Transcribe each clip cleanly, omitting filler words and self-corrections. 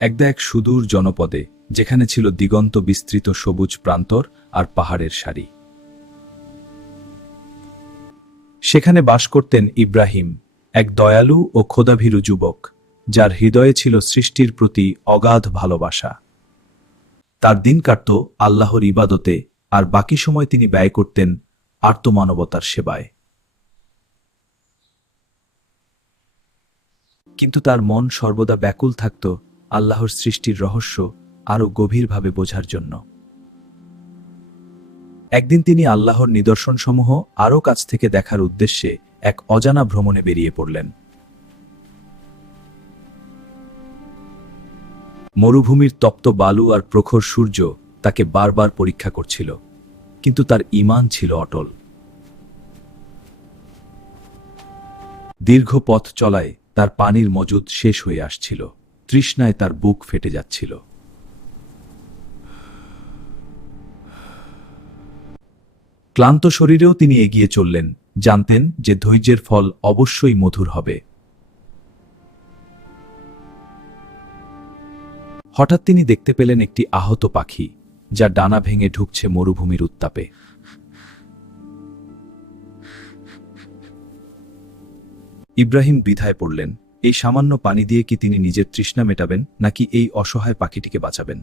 এক সুদূর জনপদে, যেখানে ছিল দিগন্ত বিস্তৃত সবুজ প্রান্তর আর পাহাড়ের সারি। সেখানে বাস করতেন ইব্রাহিম, এক দয়ালু ও খোদাভীরু যুবক, যার হৃদয়ে ছিল সৃষ্টির প্রতি অগাধ ভালোবাসা। তার দিন কাটত আল্লাহর ইবাদতে, আর বাকি সময় তিনি ব্যয় করতেন আর্তমানবতার সেবায়। কিন্তু তার মন সর্বদা ব্যাকুল থাকত আল্লাহর সৃষ্টির রহস্য আরও গভীরভাবে বোঝার জন্য। একদিন তিনি আল্লাহর নিদর্শনসমূহ আরও কাছ থেকে দেখার উদ্দেশ্যে এক অজানা ভ্রমণে বেরিয়ে পড়লেন। মরুভূমির তপ্ত বালু আর প্রখর সূর্য তাকে বারবার পরীক্ষা করছিল, কিন্তু তার ঈমান ছিল অটল। দীর্ঘ পথ চলায় তার পানির মজুদ শেষ হয়ে আসছিল, তৃষ্ণায় তার বুক ফেটে যাচ্ছিল। ক্লান্ত শরীরেও তিনি এগিয়ে চললেন, জানতেন যে ধৈর্যের ফল অবশ্যই মধুর হবে। হঠাৎ তিনি দেখতে পেলেন একটি আহত পাখি, যা ডানা ভেঙে ঢুকছে মরুভূমির উত্তাপে। ইব্রাহিম দ্বিধায় পড়লেন, এই সামান্য পানি দিয়ে কি তিনি নিজের তৃষ্ণা মেটাবেন, নাকি এই অসহায় পাখিটিকে বাঁচাবেন?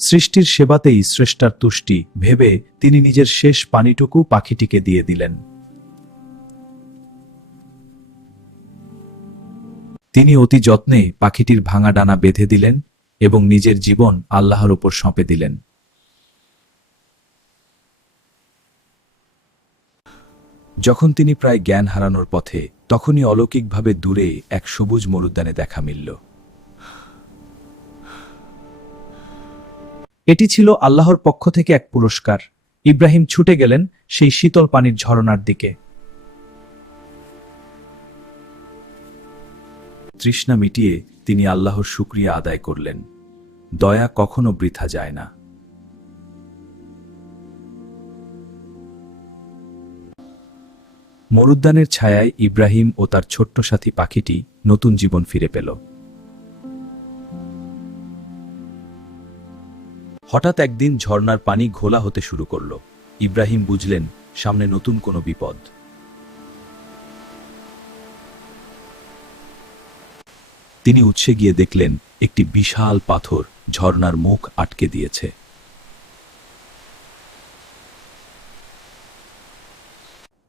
সৃষ্টির সেবাতেই স্রষ্টার তুষ্টি ভেবে তিনি নিজের শেষ পানিটুকু পাখিটিকে দিয়ে দিলেন। তিনি অতি যত্নে পাখিটির ভাঙা ডানা বেঁধে দিলেন এবং নিজের জীবন আল্লাহর উপর সঁপে দিলেন। যখন তিনি প্রায় জ্ঞান হারানোর পথে, তখনই অলৌকিকভাবে দূরে এক সবুজ মরুদ্যানে দেখা মিলল। এটি ছিল আল্লাহর পক্ষ থেকে এক পুরস্কার। ইব্রাহিম ছুটে গেলেন সেই শীতল পানির ঝরনার দিকে। তৃষ্ণা মিটিয়ে তিনি আল্লাহর শুকরিয়া আদায় করলেন। দয়া কখনো বৃথা যায় না। মরুদ্যানের ছায়ায় ইব্রাহিম ও তার ছোট্ট সাথী পাখিটি নতুন জীবন ফিরে পেল। হঠাৎ একদিন ঝর্ণার পানি ঘোলা হতে শুরু করল। ইব্রাহিম বুঝলেন সামনে নতুন কোনো বিপদ। তিনি উৎসে গিয়ে দেখলেন একটি বিশাল পাথর ঝর্ণার মুখ আটকে দিয়েছে।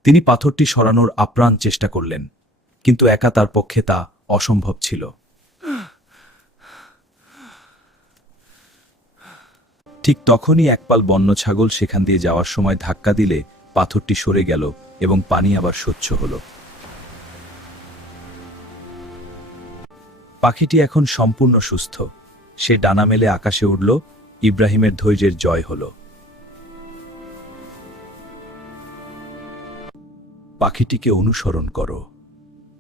তিনি পাথরটি সরানোর আপ্রাণ চেষ্টা করলেন, কিন্তু একা তার পক্ষে তা অসম্ভব ছিল। ঠিক তখনই একপাল বন্য ছাগল সেখান দিয়ে যাওয়ার সময় ধাক্কা দিলে পাথরটি সরে গেল এবং পানি আবার স্বচ্ছ হল। পাখিটি এখন সম্পূর্ণ সুস্থ। সে ডানা মেলে আকাশে উড়ল। ইব্রাহিমের ধৈর্যের জয় হল। পাখিটিকে অনুসরণ করো,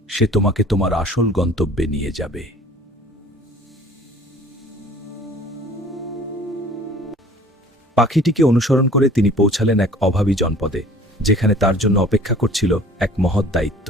সে তোমাকে তোমার আসল গন্তব্যে নিয়ে যাবে। পাখিটিকে অনুসরণ করে তিনি পৌঁছালেন এক অভাবী জনপদে, যেখানে তার জন্য অপেক্ষা করছিল এক মহৎ দায়িত্ব।